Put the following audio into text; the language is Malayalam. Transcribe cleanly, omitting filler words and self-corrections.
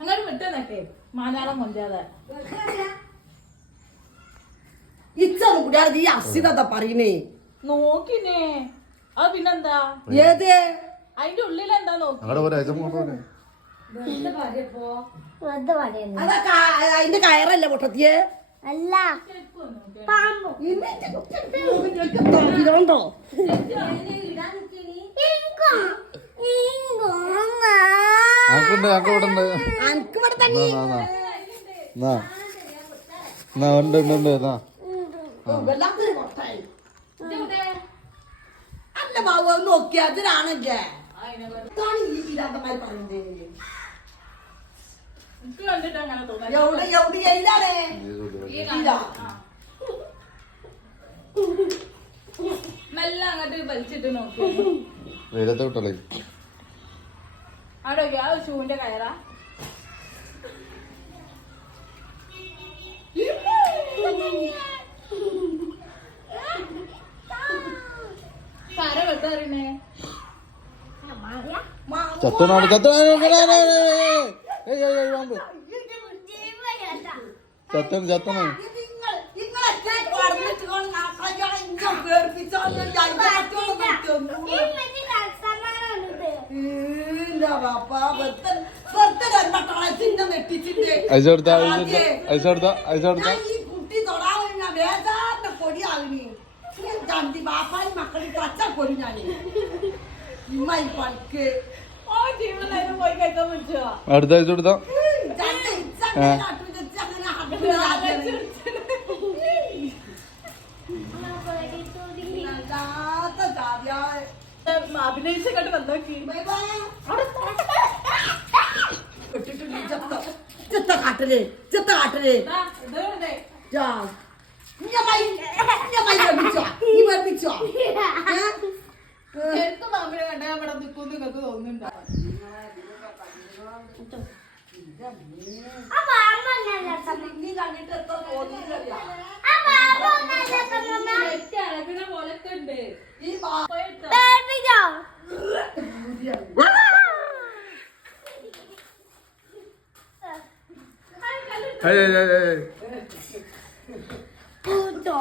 അങ്ങനെ വിട്ടെന്നൊക്കെ മാനാളം കൊഞ്ചാതെ ഇച്ചൊന്നും കൂടിയാൽ ഈ അസിതത പറയണേ നോക്കിനേ അത് പിന്നെന്താ ഏത് അതിന്റെ ഉള്ളിൽ എന്താ നോക്കി അതിന്റെ കയറല്ലേ പൊട്ടത്തിയെ അല്ല പാമ്പ് ഇതുണ്ടോ അനക്ക് ഇവിടെ തന്നെ വല്ലാത്തൊരു പൊട്ടായി അല്ല ബാബു നോക്കിയാ അതിനാണല്ലേ ഈ പിരാന്തന്മാര് പറയുന്നത് എനിക്ക് കണ്ടിട്ട് അങ്ങനെ തോന്നുന്നു എവിടെ എവിടെ എയിലാണേ മെല്ലെ അങ്ങോട്ട് വലിച്ചിട്ട് നോക്കി വെയിലത്തെ വിട്ടല്ലേ അവിടെ ആ ഷൂവിന്റെ കയറാ കര വെട്ടറിയണേ ചത്തോണാണ് ചത്തണ കുട്ടി തൊടാൻ വേദാന്റെ പൊടിയാവിനി ബാപ്പായി മക്കളിൽ പച്ച കൊടി ഞാന് ഇമ്മായി പണിക്ക് പോയി കഴിക്കാൻ പറ്റുമോ അടുത്ത ആഴ്ച കൊടുത്താ അഭിനയിച്ചങ്ങോട്ട് വന്നോക്കി ചെത്ത കാട്ടല് ചെറുത്ത പാമ്പിനെ കണ്ടാൽ അവിടെ നിൽക്കും നിങ്ങൾക്ക് തോന്നുന്നുണ്ടോ അളവിനെ പോലൊക്കെ ഉണ്ട് ഈ പൂച്ചോ